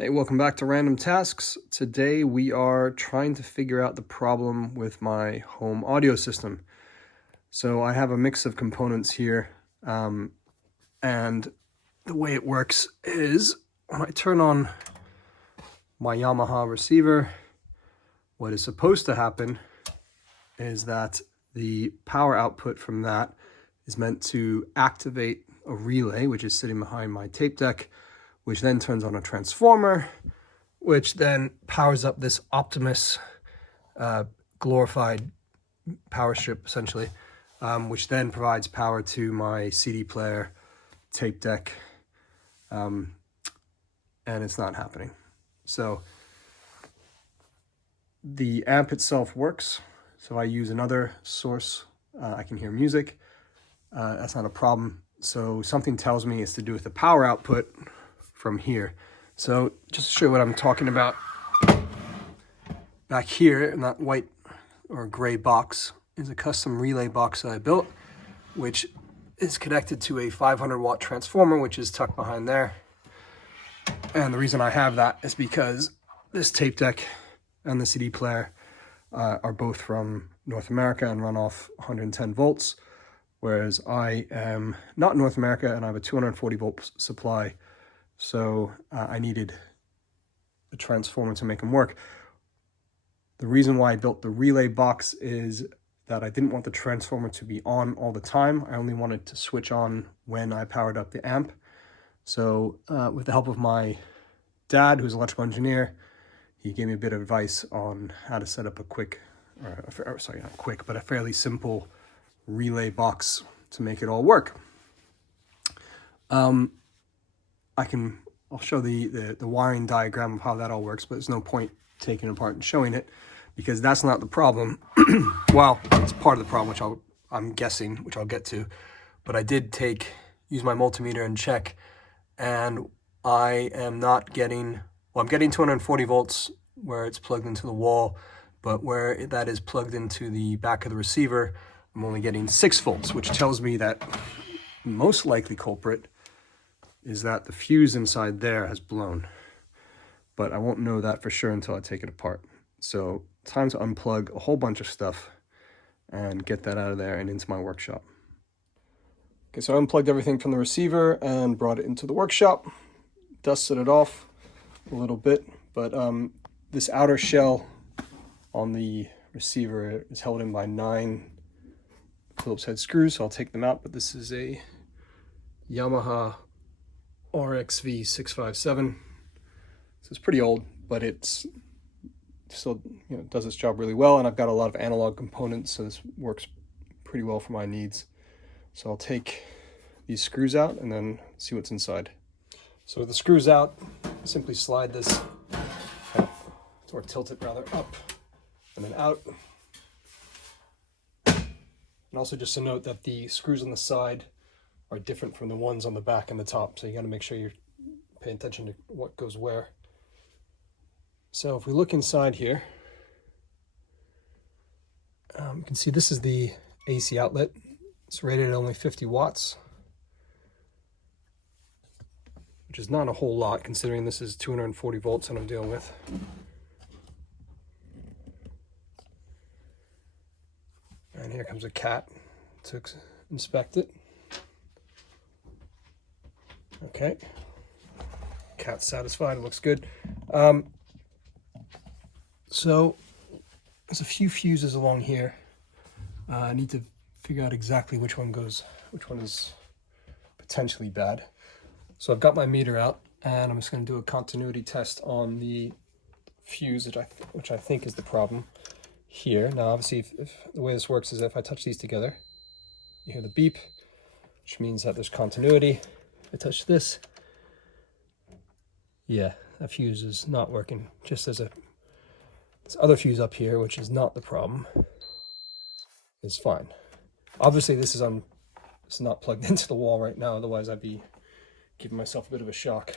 Hey, welcome back to Random Tasks. Today we are trying to figure out the problem with my home audio system. So I have a mix of components here, and the way it works is when I turn on my Yamaha receiver, what is supposed to happen is that the power output from that is meant to activate a relay, which is sitting behind my tape deck, which then turns on a transformer, which then powers up this Optimus glorified power strip, essentially, which then provides power to my CD player, tape deck, and it's not happening. So the amp itself works. So I use another source, I can hear music. That's not a problem. So something tells me it's to do with the power output from here. So just to show you what I'm talking about, back here in that white or gray box is a custom relay box that I built, which is connected to a 500 watt transformer, which is tucked behind there. And the reason I have that is because this tape deck and the CD player are both from North America and run off 110 volts, whereas I am not in North America and I have a 240 volt supply. So I needed a transformer to make them work. The reason why I built the relay box is that I didn't want the transformer to be on all the time. I only wanted to switch on when I powered up the amp. So with the help of my dad, who's an electrical engineer, he gave me a bit of advice on how to set up a quick, sorry, not quick, but a fairly simple relay box to make it all work. I'll show the wiring diagram of how that all works, but there's no point taking it apart and showing it because that's not the problem. Well, it's part of the problem, which I'm guessing, which I'll get to. But I did use my multimeter and check, and I am not getting, well, I'm getting 240 volts where it's plugged into the wall, but where that is plugged into the back of the receiver, I'm only getting 6 volts, which tells me that most likely culprit is that the fuse inside there has blown. But I won't know that for sure until I take it apart. So time to unplug a whole bunch of stuff and get that out of there and into my workshop. Okay, so I unplugged everything from the receiver and brought it into the workshop, dusted it off a little bit, but this outer shell on the receiver is held in by 9 Phillips head screws, so I'll take them out, but this is a Yamaha RX-V657. So it's pretty old, but it's still, does its job really well, and I've got a lot of analog components, so this works pretty well for my needs. So I'll take these screws out and then see what's inside. So with the screws out, simply slide this, or tilt it rather, up and then out. And also just to note that the screws on the side are different from the ones on the back and the top, so you got to make sure you're paying attention to what goes where. So if we look inside here, you can see this is the AC outlet. It's rated at only 50 watts, which is not a whole lot considering this is 240 volts that I'm dealing with. And here comes a cat to inspect it. Okay, cat's satisfied, it looks good. So there's a few fuses along here. I need to figure out exactly which one is potentially bad. So I've got my meter out and I'm just going to do a continuity test on the fuse, which I think is the problem here. Now obviously if the way this works is if I touch these together, you hear the beep, which means that there's continuity. I touch this, yeah, that fuse is not working. Just as this other fuse up here, which is not the problem, is fine. Obviously this is not plugged into the wall right now, otherwise I'd be giving myself a bit of a shock.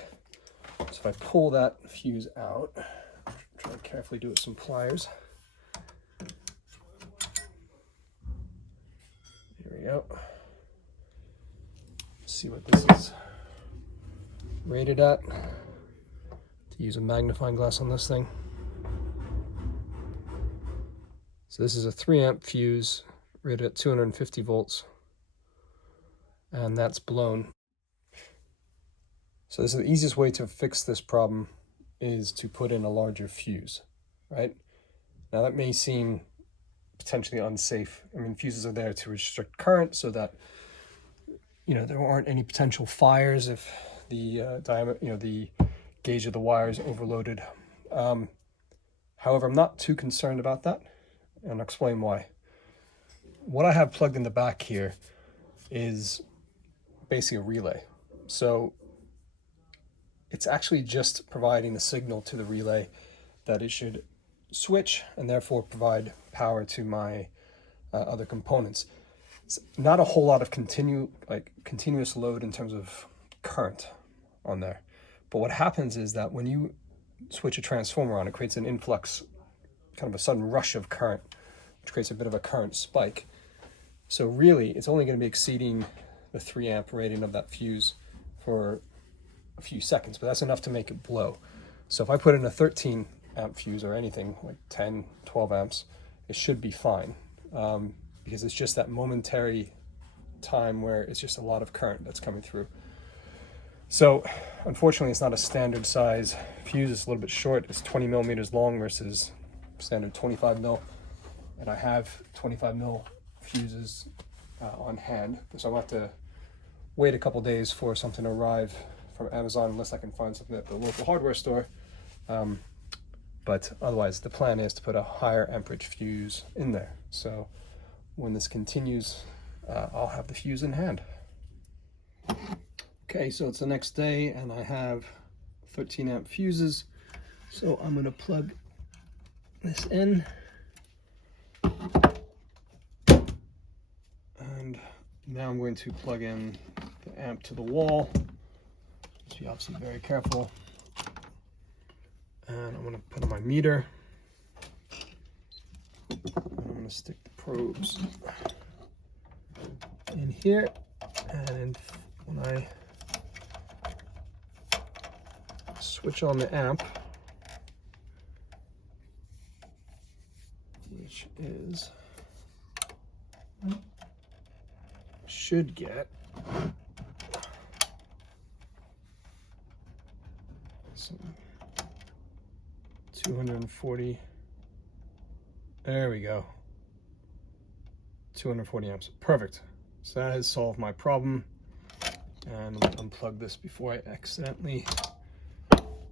So if I pull that fuse out, try to carefully do it with some pliers. Here we go. Let's see what this is rated at. to use a magnifying glass on this thing. So this is a 3-amp fuse rated at 250 volts, and that's blown. So this is the easiest way to fix this problem is to put in a larger fuse, right? Now that may seem potentially unsafe. I mean, fuses are there to restrict current so that, you know, there aren't any potential fires if the diameter, you know, the gauge of the wire is overloaded. However, I'm not too concerned about that, and I'll explain why. What I have plugged in the back here is basically a relay. So it's actually just providing the signal to the relay that it should switch and therefore provide power to my other components. It's not a whole lot of continuous load in terms of current on there. But what happens is that when you switch a transformer on, it creates an influx, kind of a sudden rush of current, which creates a bit of a current spike. So really, it's only going to be exceeding the 3-amp rating of that fuse for a few seconds, but that's enough to make it blow. So if I put in a 13-amp fuse or anything, like 10, 12 amps, it should be fine, because it's just that momentary time where it's just a lot of current that's coming through. So unfortunately, it's not a standard size fuse. It's a little bit short. It's 20 millimeters long versus standard 25 mil. And I have 25 mil fuses on hand. So I'll have to wait a couple days for something to arrive from Amazon unless I can find something at the local hardware store. But otherwise, the plan is to put a higher amperage fuse in there. So when this continues, I'll have the fuse in hand. Okay, so it's the next day and I have 13-amp fuses. So I'm going to plug this in. And now I'm going to plug in the amp to the wall. Just be obviously very careful. And I'm going to put on my meter. And I'm going to stick the probes in here. And when I switch on the amp, which is, should get some 240, there we go, 240 amps, perfect. So that has solved my problem, and I'm going to unplug this before I accidentally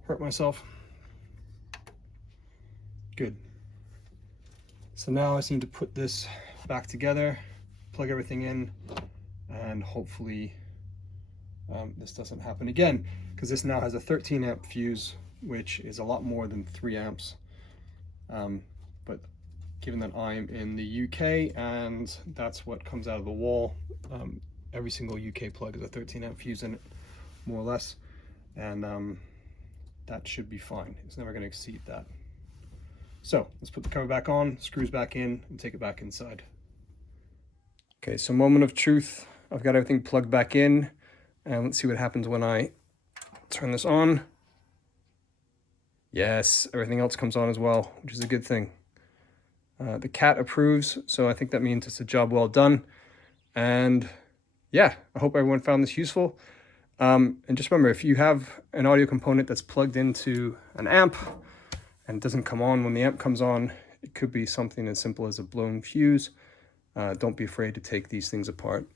hurt myself. Good. So now I just need to put this back together, plug everything in, and hopefully this doesn't happen again, because this now has a 13-amp fuse, which is a lot more than 3 amps. But given that I'm in the UK and that's what comes out of the wall, every single UK plug is a 13-amp fuse in it, more or less, and that should be fine. It's never going to exceed that. So let's put the cover back on, screws back in, and take it back inside. Okay, so moment of truth. I've got everything plugged back in, and let's see what happens when I turn this on. Yes, everything else comes on as well, which is a good thing. The cat approves, so I think that means it's a job well done. And yeah, I hope everyone found this useful. And just remember, if you have an audio component that's plugged into an amp and it doesn't come on when the amp comes on, it could be something as simple as a blown fuse. Don't be afraid to take these things apart.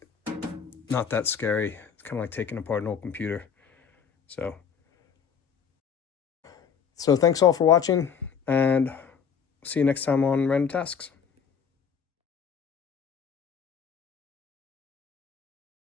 Not that scary. It's kind of like taking apart an old computer. So thanks all for watching, and see you next time on Random Tasks.